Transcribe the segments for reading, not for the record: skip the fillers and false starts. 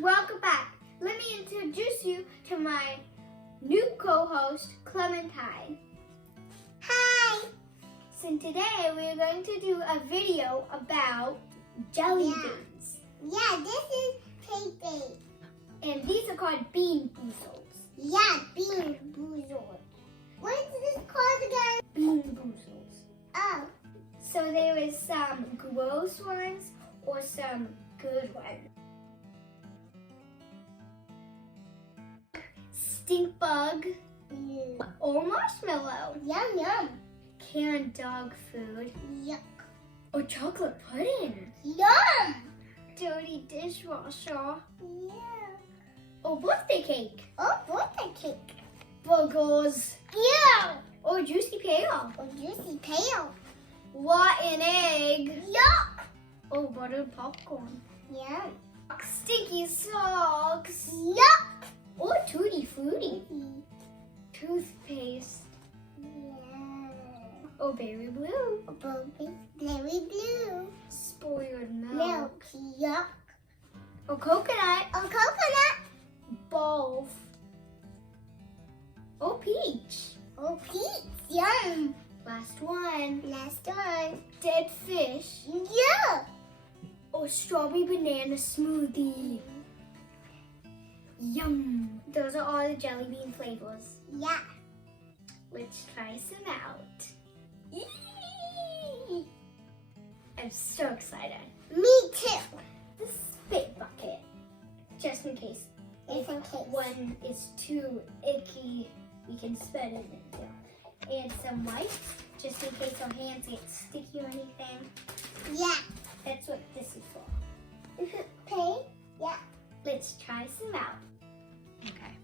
welcome back. Let me introduce you to my new co-host, Clementine. Hi! So today we're going to do a video about jelly beans. Yeah, this is Tay-Tay. And these are called bean boozles. Yeah, bean boozled. What is this called again? Bean boozles. Oh. So there is some gross ones or some good ones. Stink bug or marshmallow. Yum, yum. Canned dog food Yuck. or chocolate pudding. Yum! Dirty dishwasher Yeah. or birthday cake. Oh, birthday cake. Burgers Yeah. or juicy pear. Oh, juicy tail. Rotten egg Yuck. or buttered popcorn. Yum. Stinky socks Yuck. or tutti frutti. Toothpaste Yeah. or berry blue. Berry blue. Spoiled milk Milk. Yuck. or coconut. Oh, coconut. Balls or peach. Oh, peach. Yum. Last one. Last one. Dead fish Yeah. or strawberry banana smoothie. Yum! Those are all the jelly bean flavors. Yeah. Let's try some out. Eee! I'm so excited. Me too. The spit bucket. Just in case. Just in case. One is too icky, we can spit it into. And some wipes, just in case our hands get sticky or anything. Yeah. That's what this is for. Is it pink? Yeah. Let's try some out. Okay.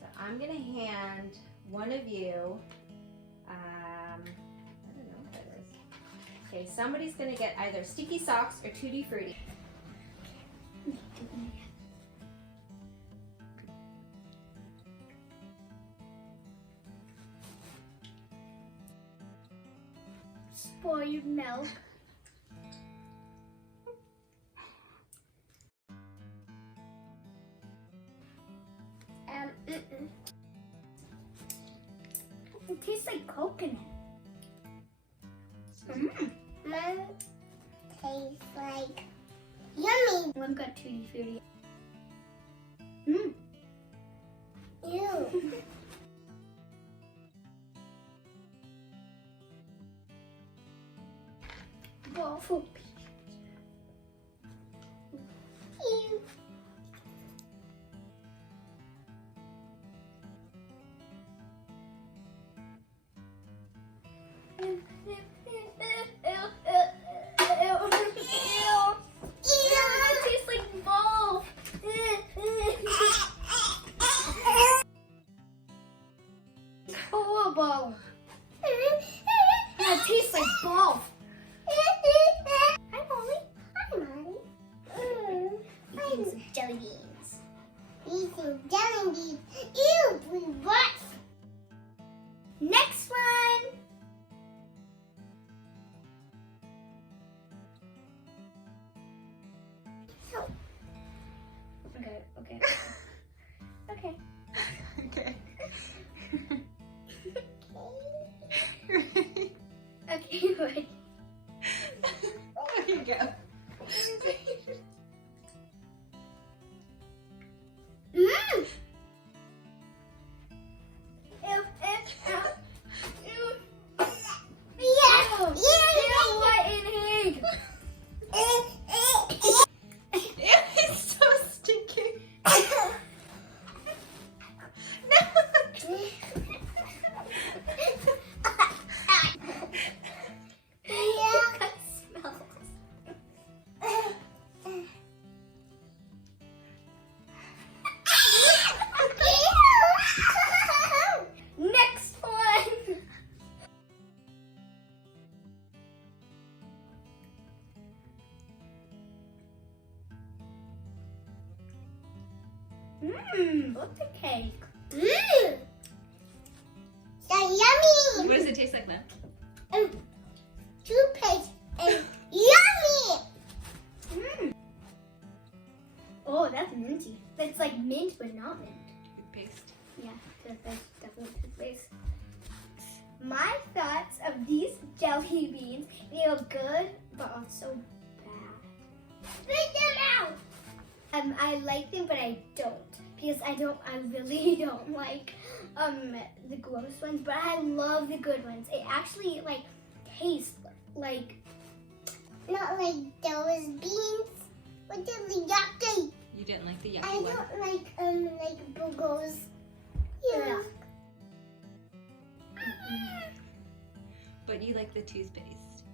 So I'm gonna hand one of you, I don't know what that is. Okay, somebody's gonna get either sticky socks or tutti frutti. Spoiled milk. It tastes like coconut. Mine tastes like yummy. One got tutti frutti. Ew. Waffle peach. Ew. It tastes like balls. Horrible. It tastes like balls. Hi, Molly. Hi, Molly. Eating some jelly beans. Eating jelly beans. Ew, blue butts. Next one. So, Okay. Okay. Okay. Okay, ready. There you go. mmm. Yeah. It's so stinky. That smells. Next one. Birthday cake. So yummy. What does it taste like, man? Toothpaste and yummy. would not mint. Toothpaste. Yeah, toothpaste, definitely toothpaste. My thoughts of these jelly beans, they are good, but also bad. Spit them out. I like them, but I don't. Because I really don't like the gross ones, but I love the good ones. It actually like tastes like, Not like those beans. What are the yucky? You didn't like the yucky I one? don't like BoOzLed. Yeah. But you like the toothpaste.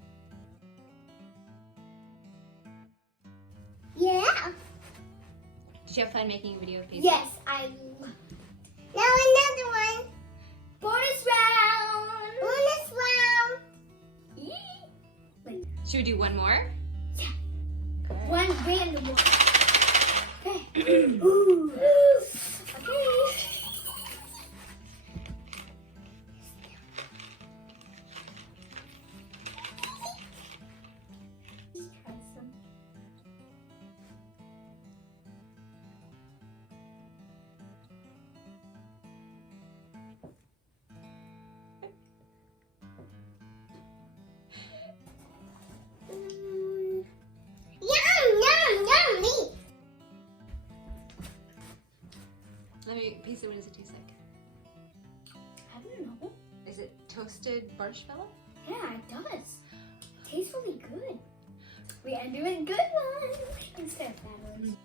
Yeah. Did you have fun making a video of pastries? yes, I Now another one. bonus round. Bonus round. Yee. Should we do one more? One random one. Okay. Ooh. Okay. Try some. Yummy. Let me taste it. What does it taste like? I don't know. Is it toasted marshmallow? Yeah, it does. Tastes really good. We are doing good ones instead of bad ones.